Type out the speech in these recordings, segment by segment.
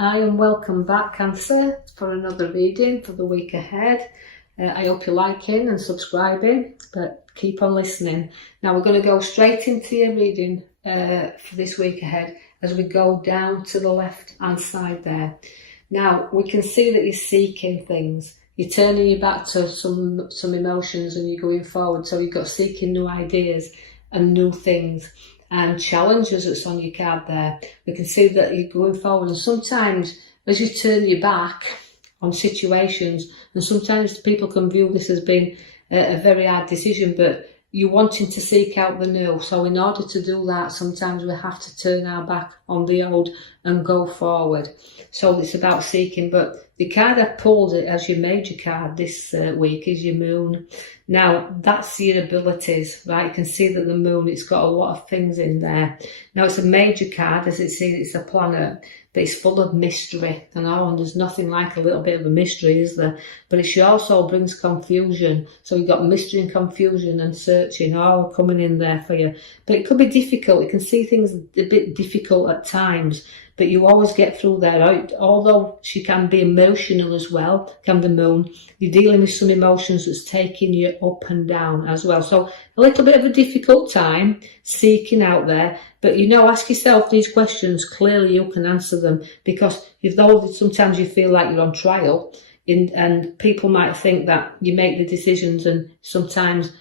Hi and welcome back, Cancer, for another reading for the week ahead. I hope you're liking and subscribing, but keep on listening. Now we're going to go straight into your reading for this week ahead as we go down to the left hand side there. Now we can see that you're seeking things. You're turning your back to some emotions and you're going forward. So you've got seeking new ideas and new things. And challenges that's on your card there. We can see that you're going forward, and sometimes as you turn your back on situations, and sometimes people can view this as being a very hard decision, but you're wanting to seek out the new. So in order to do that, sometimes we have to turn our back on the old and go forward. So it's about seeking, but the card I pulled it as your major card this week is your moon. Now that's your abilities, right? You can see that the moon, it's got a lot of things in there. Now it's a major card, as it says, it's a planet, but it's full of mystery. And there's nothing like a little bit of a mystery, is there? But it also brings confusion. So you've got mystery and confusion and searching all coming in there for you. But it could be difficult. You can see things a bit difficult at times, but you always get through there. Although she can be emotional as well, can the moon, you're dealing with some emotions that's taking you up and down as well. So a little bit of a difficult time seeking out there, but ask yourself these questions. Clearly you can answer them, because though sometimes you feel like you're on trial, and people might think that you make the decisions and sometimes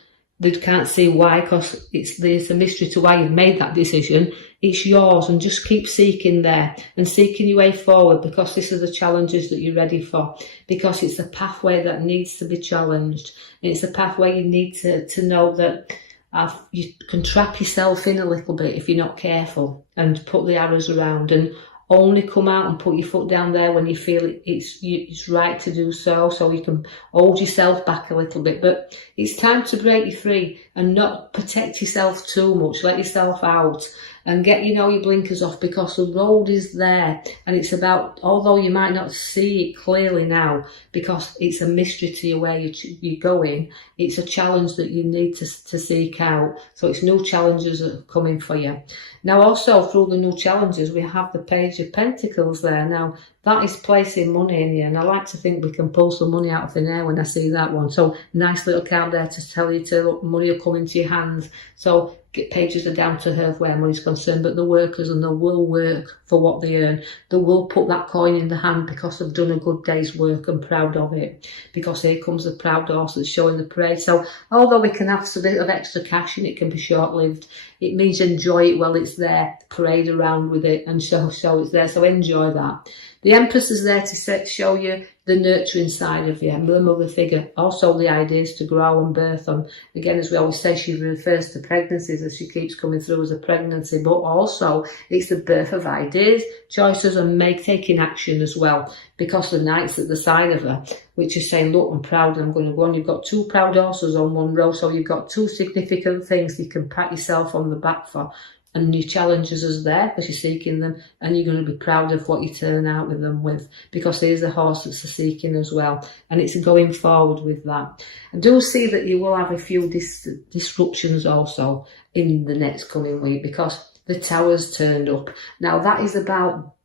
they can't see why, because there's a mystery to why you've made that decision. It's yours, and just keep seeking there and seeking your way forward, because this is the challenges that you're ready for, because it's a pathway that needs to be challenged. It's a pathway you need to know that you can trap yourself in a little bit if you're not careful, and put the arrows around, and only come out and put your foot down there when you feel it's right to do so. So you can hold yourself back a little bit, but it's time to break you free and not protect yourself too much. Let yourself out and get your blinkers off, because the road is there, and it's about, although you might not see it clearly now because it's a mystery to you where you're going, it's a challenge that you need to seek out. So it's new challenges that are coming for you. Now also through the new challenges we have the Page of Pentacles there. Now that is placing money in you, and I like to think we can pull some money out of thin air when I see that one. So nice little card there to tell you money will come into your hands. So pages are down to earth where money's concerned, but the workers, and they will work for what they earn. They will put that coin in the hand because they've done a good day's work and proud of it, because here comes the proud horse that's showing the parade. So although we can have a bit of extra cash and it can be short-lived, it means enjoy it while it's there, parade around with it and show it's there. So enjoy that. The Empress is there to show you the nurturing side of you, the mother figure, also the ideas to grow and birth them. Again, as we always say, she refers to pregnancies as she keeps coming through as a pregnancy, but also it's the birth of ideas, choices, and taking action as well, because the Knight's at the side of her, which is saying, look, I'm proud and I'm going to go on. You've got two proud horses on one row, so you've got two significant things you can pat yourself on the back for. And your challenges is there because you're seeking them, and you're going to be proud of what you turn out with them with, because there's the horse that's a seeking as well, and it's going forward with that. I do see that you will have a few disruptions also in the next coming week, because the Tower's turned up. Now that is about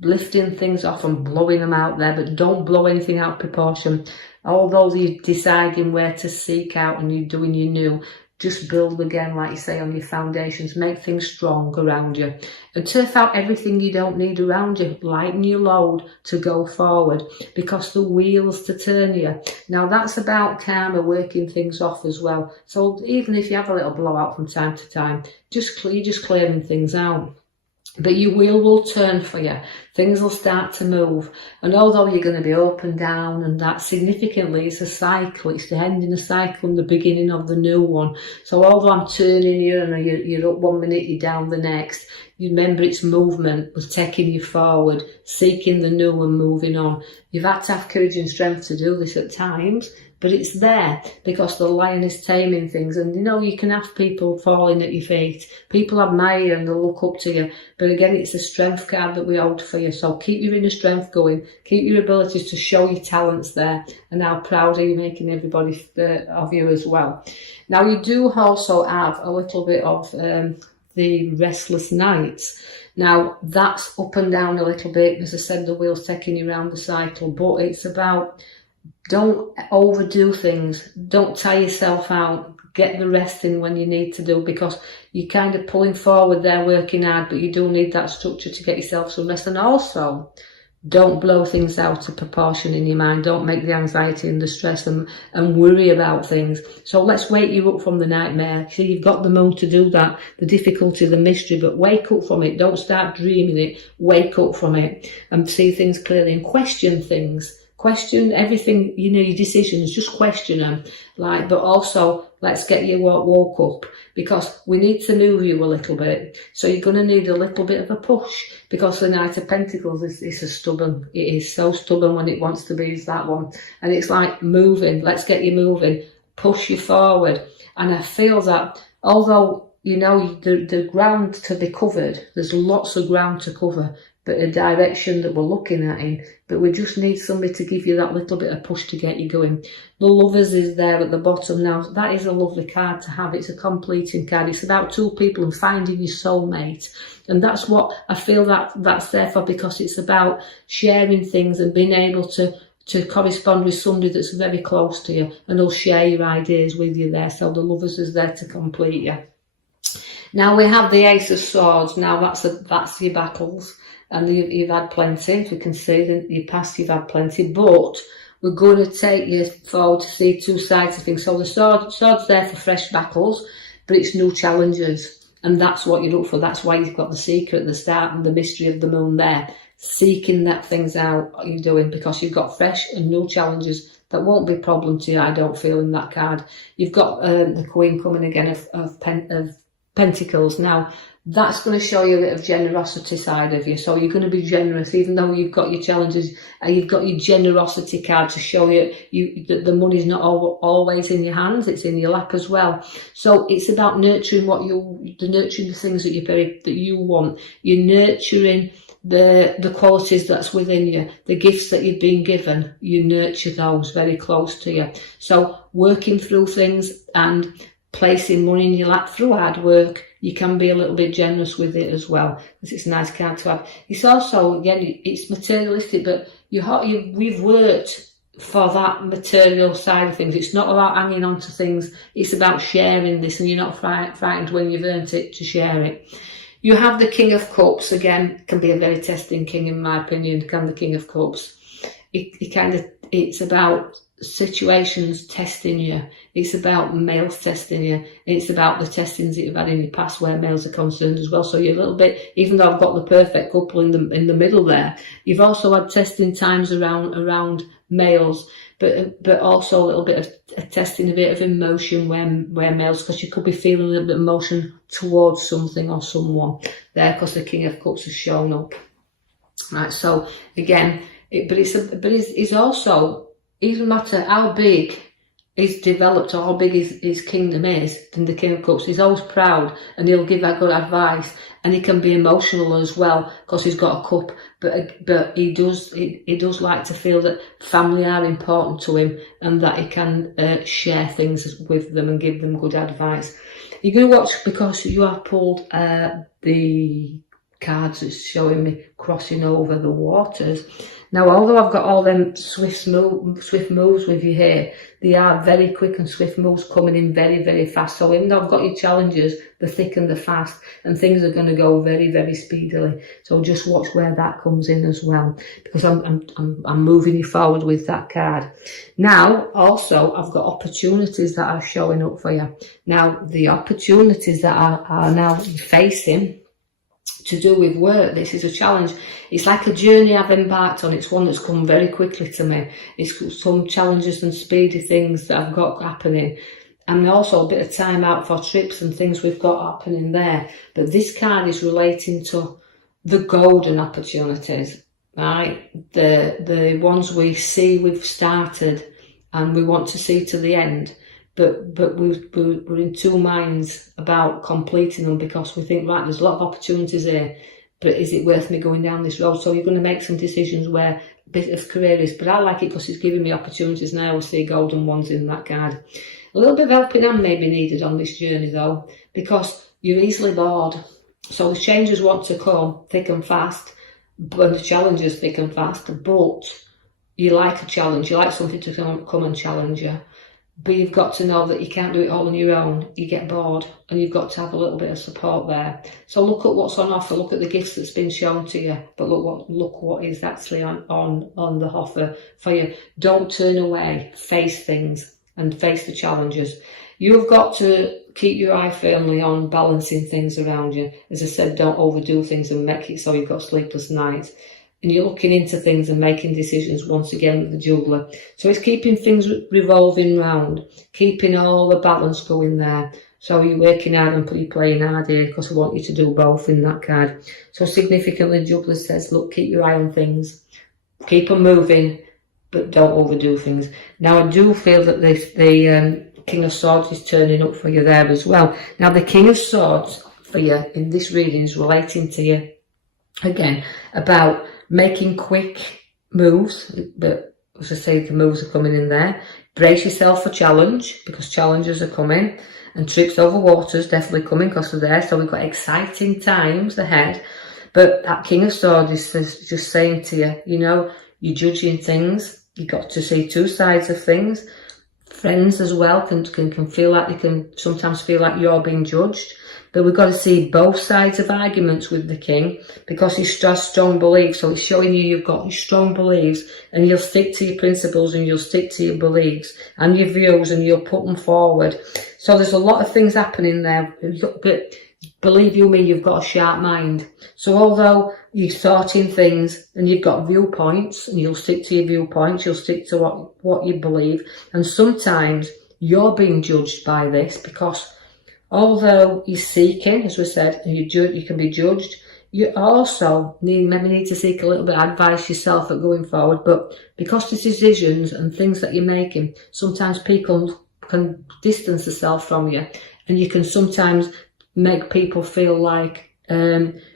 lifting things off and blowing them out there, but don't blow anything out of proportion. Although you're deciding where to seek out and you're doing your new, just build again, like you say, on your foundations. Make things strong around you, and turf out everything you don't need around you. Lighten your load to go forward, because the wheels to turn you. Now that's about karma, working things off as well. So even if you have a little blowout from time to time, you're just clearing things out. But your wheel will turn for you. Things will start to move. And although you're going to be up and down, and that significantly it's a cycle. It's the ending of a cycle and the beginning of the new one. So although I'm turning you and you're up one minute, you're down the next, you remember it's movement was taking you forward, seeking the new and moving on. You've had to have courage and strength to do this at times, but it's there because the lion is taming things. And you can have people falling at your feet. People admire you and they'll look up to you. But again, it's a strength card that we hold for you. So keep your inner strength going. Keep your abilities to show your talents there, and how proud are you making everybody of you as well. Now you do also have a little bit of the restless nights. Now, that's up and down a little bit. As I said, the wheel's taking you around the cycle, but it's about, don't overdo things. Don't tire yourself out. Get the rest in when you need to do, because you're kind of pulling forward there, working hard, but you do need that structure to get yourself some rest. And also, don't blow things out of proportion in your mind. Don't make the anxiety and the stress and worry about things. So let's wake you up from the nightmare. So you've got the moon to do that, the difficulty, the mystery, but wake up from it. Don't start dreaming it. Wake up from it and see things clearly and question things. Question everything, you know, your decisions, just question them. But also, let's get you woke up, because we need to move you a little bit. So you're going to need a little bit of a push, because the Knight of Pentacles is a stubborn. It is so stubborn when it wants to be, is that one. And it's like moving. Let's get you moving. Push you forward. And I feel that although, you know, the ground to be covered, there's lots of ground to cover, but a direction that we're looking at in, but we just need somebody to give you that little bit of push to get you going. The Lovers is there at the bottom. Now, that is a lovely card to have. It's a completing card. It's about two people and finding your soulmate. And that's what I feel that's there for, because it's about sharing things and being able to correspond with somebody that's very close to you, and will share your ideas with you there. So the Lovers is there to complete you. Now we have the Ace of Swords. Now that's your battles. And you've had plenty. If you can see that your past, you've had plenty. But we're going to take you forward to see two sides of things. So the sword's there for fresh battles, but it's new challenges. And that's what you look for. That's why you've got the secret at the start and the mystery of the moon there. Seeking that things out, what you're doing, because you've got fresh and new challenges that won't be a problem to you, I don't feel, in that card. You've got the Queen coming again of Pentacles. Now, that's going to show you a bit of generosity side of you. So you're going to be generous, even though you've got your challenges, and you've got your generosity card to show you that the money's not always in your hands, it's in your lap as well. So it's about nurturing nurturing the things that you want. You're nurturing the qualities that's within you, the gifts that you've been given. You nurture those very close to you. So working through things and placing money in your lap through hard work, you can be a little bit generous with it as well, because it's a nice card to have. It's also, again, it's materialistic, but we've worked for that material side of things. It's not about hanging on to things. It's about sharing this, and you're not frightened when you've earned it to share it. You have the King of Cups. Again, can be a very testing king, in my opinion, can the King of Cups. It's about situations testing you. It's about males testing you. It's about the testings that you've had in your past where males are concerned as well. So you're a little bit, even though I've got the perfect couple in the middle there, you've also had testing times around males, but also a little bit of testing, a bit of emotion where males, because you could be feeling a little bit of emotion towards something or someone there, because the King of Cups has shown up. Right, so again, it's also, it doesn't matter how big he's developed or how big his kingdom is, then the King of Cups, he's always proud, and he'll give that good advice, and he can be emotional as well, because he's got a cup, but he does like to feel that family are important to him, and that he can share things with them and give them good advice. You're going to watch, because you have pulled the cards that's showing me crossing over the waters. Now, although I've got all them swift moves with you here, they are very quick and swift moves coming in very, very fast. So even though I've got your challenges, the thick and the fast, and things are going to go very, very speedily. So just watch where that comes in as well, because I'm moving you forward with that card. Now, also, I've got opportunities that are showing up for you. Now, the opportunities that are now facing to do with work, this is a challenge. It's like a journey I've embarked on. It's one that's come very quickly to me. It's some challenges and speedy things that I've got happening, and also a bit of time out for trips and things we've got happening there. But this card is relating to the golden opportunities, right? The ones we see we've started and we want to see to the end. But we're in two minds about completing them, because we think, right, there's a lot of opportunities here, but is it worth me going down this road? So you're going to make some decisions where a bit of career is, but I like it because it's giving me opportunities, and I always see golden ones in that card. A little bit of helping hand may be needed on this journey though, because you're easily bored. So the changes want to come thick and fast, but the challenges thick and fast, but you like a challenge, you like something to come and challenge you. But you've got to know that you can't do it all on your own. You get bored, and you've got to have a little bit of support there. So look at what's on offer. Look at the gifts that's been shown to you. But look what is actually on the offer for you. Don't turn away. Face things and face the challenges. You've got to keep your eye firmly on balancing things around you. As I said, don't overdo things and make it so you've got sleepless nights. And you're looking into things and making decisions once again with the juggler. So it's keeping things revolving round, keeping all the balance going there. So you're working hard and you're playing hard here, because I want you to do both in that card. So significantly, the juggler says, look, keep your eye on things, keep them moving, but don't overdo things. Now, I do feel that the King of Swords is turning up for you there as well. Now, the King of Swords for you in this reading is relating to you, again, about making quick moves, but as I say, the moves are coming in there. Brace yourself for challenge, because challenges are coming, and trips over waters definitely coming because of there. So we've got exciting times ahead. But that King of Swords is just saying to you, you know, you're judging things. You've got to see two sides of things. Friends as well can feel like, they can sometimes feel like you're being judged. But we've got to see both sides of arguments with the king, because he has strong beliefs. So it's showing you you've got strong beliefs, and you'll stick to your principles, and you'll stick to your beliefs and your views, and you'll put them forward. So there's a lot of things happening there. But believe you me, you've got a sharp mind. So although you're sorting things and you've got viewpoints, and you'll stick to your viewpoints, you'll stick to what you believe. And sometimes you're being judged by this, because although you're seeking, as we said, and you can be judged, you also maybe need to seek a little bit of advice yourself at going forward. But because the decisions and things that you're making, sometimes people can distance themselves from you, and you can sometimes make people feel like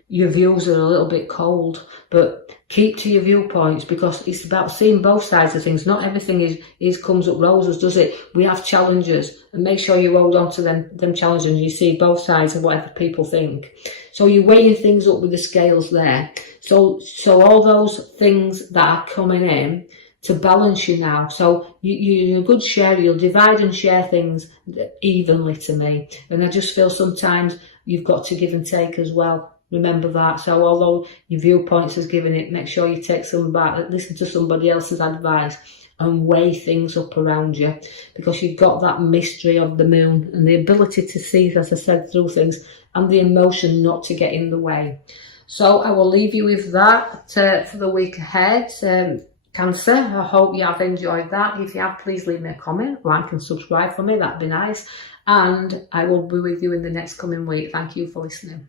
your views are a little bit cold. But keep to your viewpoints, because it's about seeing both sides of things. Not everything comes up roses, does it? We have challenges, and make sure you hold on to them challenges, and you see both sides of whatever people think. So you're weighing things up with the scales there. So all those things that are coming in to balance you now. So you're a good sharer. You'll divide and share things evenly, to me. And I just feel sometimes you've got to give and take as well. Remember that. So although your viewpoints is giving it, make sure you take some back, listen to somebody else's advice, and weigh things up around you, because you've got that mystery of the moon and the ability to see, as I said, through things, and the emotion not to get in the way. So I will leave you with that for the week ahead. Cancer, I hope you have enjoyed that. If you have, please leave me a comment, like and subscribe for me, that'd be nice. And I will be with you in the next coming week. Thank you for listening.